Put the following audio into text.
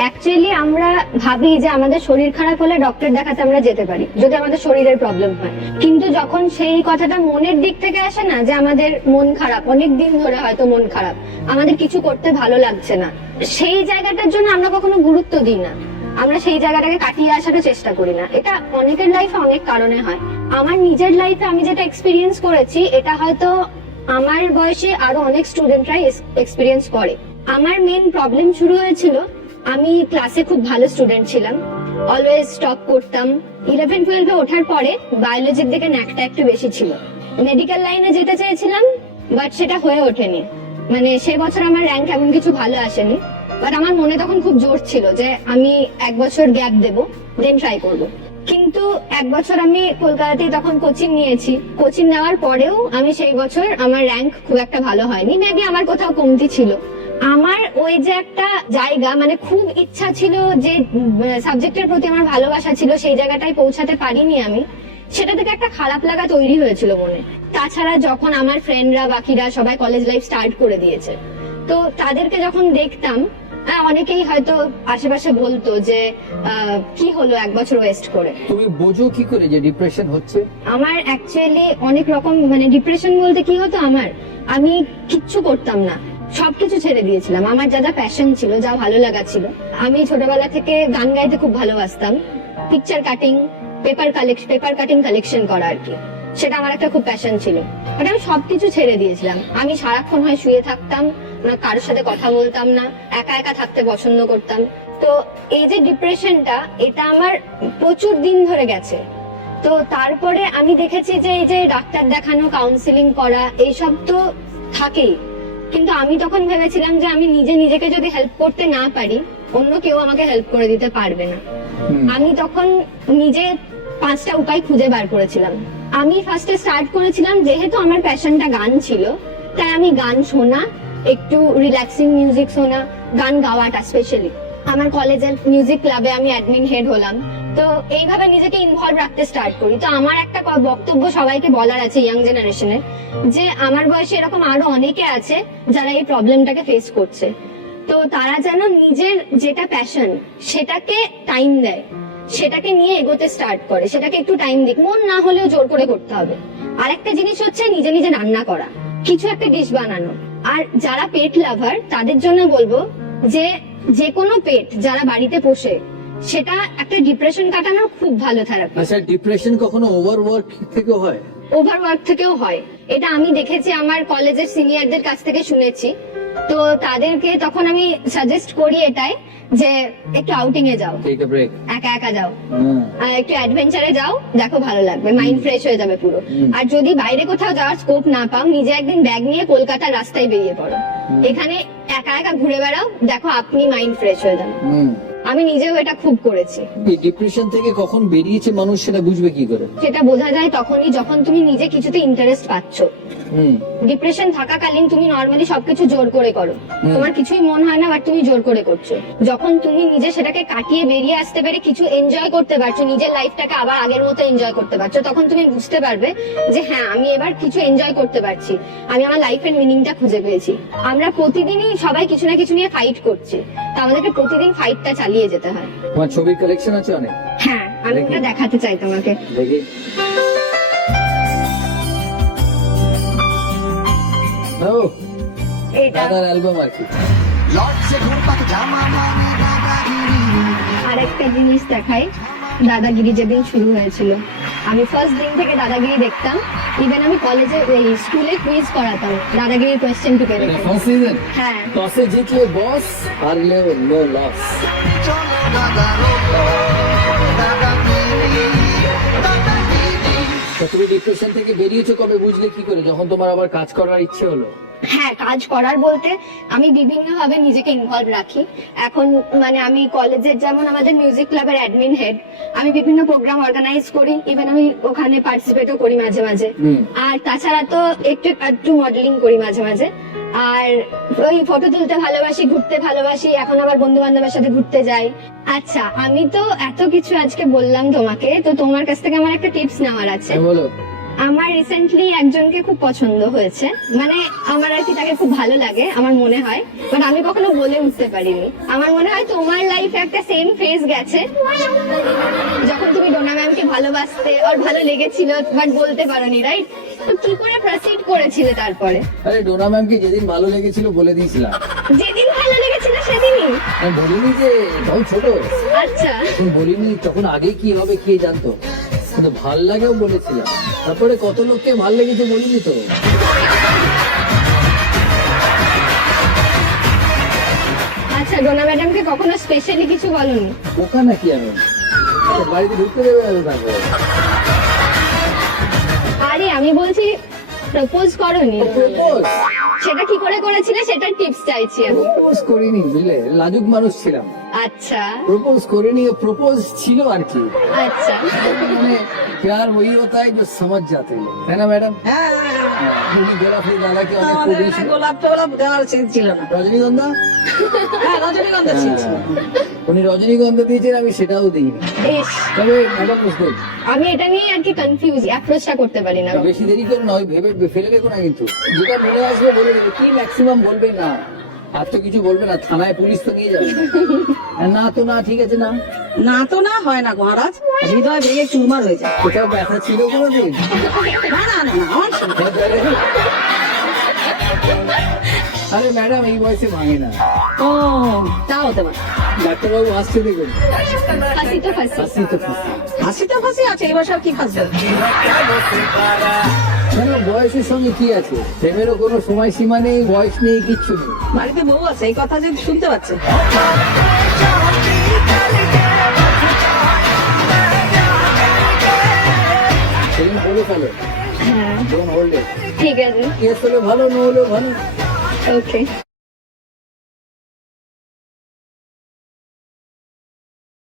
Actually আমরা ভাবি যে আমাদের শরীর খারাপ হলে ডক্টর দেখাতে আমরা যেতে পারি, যদি আমাদের শরীরের প্রবলেম হয়। কিন্তু যখন সেই কথাটা মনের দিক থেকে আসে না, যে আমাদের মন খারাপ, অনেক দিন ধরে হয়তো মন খারাপ, আমাদের কিছু করতে ভালো লাগছে না, সেই জায়গাটার জন্য আমরা কখনো গুরুত্ব দিই না। আমরা সেই জায়গাটাকে কাটিয়ে আসারও চেষ্টা করি না। এটা অনেকের লাইফে অনেক কারণে হয়। আমার নিজের লাইফে আমি যেটা এক্সপিরিয়েন্স করেছি, এটা হয়তো আমার বয়সে আরও অনেক স্টুডেন্টরাই এক্সপিরিয়েন্স করে। আমার মেন প্রবলেম শুরু হয়েছিল, আমি ক্লাসে খুব ভালো স্টুডেন্ট ছিলাম। অলওয়েজ টপ করতাম। ইলেভেন টুয়েলভে ওঠার পরে বায়োলজির দিকে ন্যাকটা একটু বেশি ছিল। মেডিকেল লাইনে যেতে চেয়েছিলাম বাট সেটা হয়ে ওঠেনি। মানে সে বছর আমার র্যাঙ্ক এমন কিছু ভালো আসেনি। বাট আমার মনে তখন খুব জোর ছিল যে আমি এক বছর গ্যাপ দেব দেন ট্রাই করব। কিন্তু এক বছর আমি কলকাতাতেই তখন কোচিং নিয়েছি। কোচিং নেওয়ার পরেও আমি সেই বছর আমার র্যাঙ্ক খুব একটা ভালো হয়নি। মেবি আমার কোথাও কমতি ছিল। আমার ওই যে একটা জায়গা মানে খুব ইচ্ছা ছিল যে সাবজেক্টের প্রতি আমার ভালোবাসা ছিল সেই জায়গাটায় পৌঁছাতে পারিনি আমি। সেটা থেকে একটা খারাপ লাগা তৈরি হয়েছিল মনে। তাছাড়া যখন আমার ফ্রেন্ডরা বাকিরা সবাই কলেজ লাইফ স্টার্ট করে দিয়েছে। তো তাদেরকে যখন দেখতাম অনেকেই হয়তো আশেপাশে বলতো যে কি হলো এক বছর ওয়েস্ট করে। তুমি বোঝো কি করে যে ডিপ্রেশন হচ্ছে? আমার অ্যাকচুয়ালি অনেক রকম মানে ডিপ্রেশন বলতে কি হতো আমার? আমি কিচ্ছু করতাম না। সবকিছু ছেড়ে দিয়েছিলাম। আমার যা যা প্যাশন ছিল, যা ভালো লাগা ছিল, আমি ছোটবেলা থেকে গান গাইতে খুব ভালোবাসতাম। Picture cutting paper collection paper cutting collection করা আর কি। সেটা আমার একটা খুব প্যাশন ছিল। বাট আমি সবকিছু ছেড়ে দিয়েছিলাম। আমি সারাক্ষণ হয় শুয়ে থাকতাম কারোর সাথে কথা বলতাম না, একা একা থাকতে পছন্দ করতাম। তো এই যে ডিপ্রেশনটা এটা আমার প্রচুর দিন ধরে গেছে। তো তারপরে আমি দেখেছি যে এই যে ডাক্তার দেখানো কাউন্সিলিং করা, এইসব তো থাকেই। কিন্তু আমি তখন ভেবেছিলাম যে আমি নিজে নিজেকে যদি হেল্প করতে না পারি অন্য কেউ আমাকে হেল্প করে দিতে পারবে না। আমি তখন নিজে পাঁচটা উপায় খুঁজে বার করেছিলাম। আমি ফার্স্টে স্টার্ট করেছিলাম যেহেতু আমার প্যাশনটা গান ছিল তাই আমি গান শোনা একটু রিল্যাক্সিং মিউজিক শোনা গান গাওয়াটা স্পেশালি আমার কলেজের মিউজিক ক্লাবে আমি অ্যাডমিন হেড হলাম। তো এইভাবে নিজেকে ইনভলভ রাখতে স্টার্ট করি। তো আমার একটা বক্তব্য সবাইকে বলার আছে ইয়াং জেনারেশনের যে আমার বয়সে এরকম আরও অনেকে আছে যারা এই প্রবলেমটাকে ফেস করছে। তো তারা যেন নিজের যেটা প্যাশন সেটাকে টাইম দেয়, সেটাকে নিয়ে এগোতে স্টার্ট করে, সেটাকে একটু টাইম দিক। মন না হলেও জোর করে করতে হবে। আরেকটা জিনিস হচ্ছে নিজে নিজে রান্না করা। কিছু একটা ডিশ বানানো। আর যারা পেট লাভার তাদের জন্য বলব যে যে কোনো পেট যারা বাড়িতে পোষে সেটা একটা ডিপ্রেশন কাটানোর খুব ভালো থেরাপি আচ্ছা ডিপ্রেশন কখনো ওভারওয়ার্ক থেকে হয়? ওভারওয়ার্ক থেকেও হয়। এটা আমি দেখেছি আমার কলেজের সিনিয়রদের কাছ থেকে শুনেছি। তো তাদেরকে তখন আমি সাজেস্ট করি এটাই যে একটু আউটিং এ যাও। টেক আ ব্রেক একা একা যাও। আর একটু অ্যাডভেঞ্চারে যাও দেখো ভালো লাগবে। মাইন্ড ফ্রেশ হয়ে যাবে পুরো। আর যদি বাইরে কোথাও যাওয়ার স্কোপ না পাও নিজে একদিন ব্যাগ নিয়ে কলকাতার রাস্তায় বেরিয়ে পড়ো। এখানে একা একা ঘুরে বেড়াও দেখো আপনি মাইন্ড ফ্রেশ হয়ে যাবে আমি নিজেও এটা খুব করেছি। এই ডিপ্রেশন থেকে কখন বেরিয়েছে মানুষ সেটা বুঝবে কি করে? সেটা বোঝা যায় তখনই যখন তুমি নিজে কিছুতে ইন্টারেস্ট পাচ্ছ। হুম। ডিপ্রেশন থাকাকালীন তুমি নর্মালি সবকিছু জোর করে করো। তোমার কিছুই মন হয় না বাট তুমি জোর করে করছ। যখন তুমি নিজে সেটাকে কাটিয়ে বেরিয়ে আসতে পেরে কিছু এনজয় করতে পারছ নিজের লাইফটাকে আবার আগের মতো এনজয় করতে পারছ তখন তুমি বুঝতে পারবে যে হ্যাঁ আমি এবার কিছু এনজয় করতে পারছি। আমি আমার লাইফের মিনিংটা খুঁজে পেয়েছি। আমরা প্রতিদিনই সবাই কিছু না কিছু নিয়ে ফাইট করছি। তো আমাদেরকে প্রতিদিন ফাইটটা চালিয়ে চালিয়ে যেতে হয়। তোমার ছবির কালেকশন আছে অনেক? হ্যাঁ আমি দেখি। ওটা দেখাতে চাই তোমাকে। দেখি। ও এইটা। দাদার অ্যালবাম আর কি। আরেকটা জিনিস দেখাই। দাদাগিরি যেদিন শুরু হয়েছিল। আমি ফার্স্ট দিন থেকে দাদাগিরি দেখতাম। ইভেন আমি কলেজে এই স্কুলে কুইজ করাতাম। দাদাগিরি কোয়েশ্চেন টু পেরে হ্যাঁ। টসে জিতলে বস হারলে নো লস তুমি ডিপ্রেশন থেকে বেরিয়েছো কবে? বুঝলে কি করে? যখন তোমার আবার কাজ করার ইচ্ছে হলো। হ্যাঁ কাজ করার বলতে আমি বিভিন্ন ভাবে নিজেকে ইনভলভ রাখি। এখন মানে আমি কলেজের যেমন আমাদের মিউজিক ক্লাবের অ্যাডমিন হেড আমি বিভিন্ন প্রোগ্রাম অর্গানাইজ করি ইভেন আমি ওখানে পার্টিসিপেটও করি মাঝে মাঝে। আর তাছাড়া তো একটু একটু মডেলিং করি মাঝে মাঝে। আর ওই ফটো তুলতে ভালোবাসি ঘুরতে ভালোবাসি এখন আবার বন্ধু বান্ধবের সাথে ঘুরতে যাই। আচ্ছা আমি তো এত কিছু আজকে বললাম তোমাকে তো তোমার কাছ থেকে আমার একটা টিপস নেওয়ার আছে। হ্যাঁ, বলো। আমার রিসেন্টলি একজনকে খুব পছন্দ হয়েছে। মানে আমার আর কি তাকে খুব ভালো লাগে আমার মনে হয়। বাট আমি কখনো বলে উঠতে পারিনি। আমার মনে হয় তোমার লাইফে একটা সেম ফেজ গেছে। যখন তুমি ডোনা ম্যামকে ভালোবাসতে আর ভালো লেগেছিল বাট বলতে পারোনি রাইট তো কি করে প্রসিড করেছিলে তারপরে? আরে ডোনা ম্যামকে যেদিন ভালো লেগেছিল বলে দিয়েছিলাম। যেদিন ভালো লেগেছিল সেদিনই? আমি বলিনি যে তখন ছোট। আচ্ছা। বলিনি তখন আগে কি হবে কে জানতো? কিন্তু ভালো লাগেও বলেছিলাম। তারপরে কত লোককে ভালো লেগেছে বলিনি তো? আচ্ছা ডোনা ম্যাডামকে কখনো স্পেশালি কিছু বলনি? নাকি আমি বাড়িতে ঢুকতে দেবে না তারপরে আরে আমি বলছি প্রপোজ করনি। প্রপোজ সেটা কি করে করেছিলে? সেটার টিপস চাইছি আমি। প্রপোজ করিনি বুঝলে? লাজুক মানুষ ছিলাম। আচ্ছা प्रपोज करेनी प्रपोज ছিল আর কি আচ্ছা মানে प्यार वही होता है जो समझ जाते हैं है ना मैडम হ্যাঁ উনি গোলাপ ফুল দাদাকে অনেক আমাদের করে এখানে গোলাপ টোলাপ দেওয়ার সিন ছিল না রজনীগন্ধা হ্যাঁ রজনীগন্ধা সিন ছিল উনি রজনীগন্ধা দিয়েছেন আমি সেটাও দিইনি ইস তবে ম্যাডাম বুঝতে আমি এটা নিয়ে আর কি কনফিউজ অ্যাপ্রোচটা করতে পারি না বেশি দেরি করে নয় ভেবে ফেলে রেখো না কিন্তু যেটা মনে আসবে বলে দেবে কি ম্যাক্সিমাম বলবে না আর তো কিছু বলবে না থানায় পুলিশ তো নিয়ে যাবে। না। তো না ঠিক আছে না? না তো না হয় না মহারাজ। হৃদয় ভেঙে চুরমার হয়ে যায়। কোথাও ব্যথা ছিল কোনোদিন? না না না। আরে ম্যাডাম এই বয়সে ভাঙে না। ও তা হতে পারে। ডাক্তারবাবু দেখুন। ফাঁসি। হাসি তো খুশি হাসি ফাঁসি আছে এই বছর কি ফাঁসবে? কেন বয়সের সঙ্গে কি আছে? প্রেমেরও কোনো সময় সীমা নেই বয়স নেই কিচ্ছু নেই। বাড়িতে বউ আছে এই কথা যে শুনতে পাচ্ছে। সেদিন বলে ফেলো হ্যাঁ। ঠিক আছে। হলে ভালো না হলেও ভালো। ওকে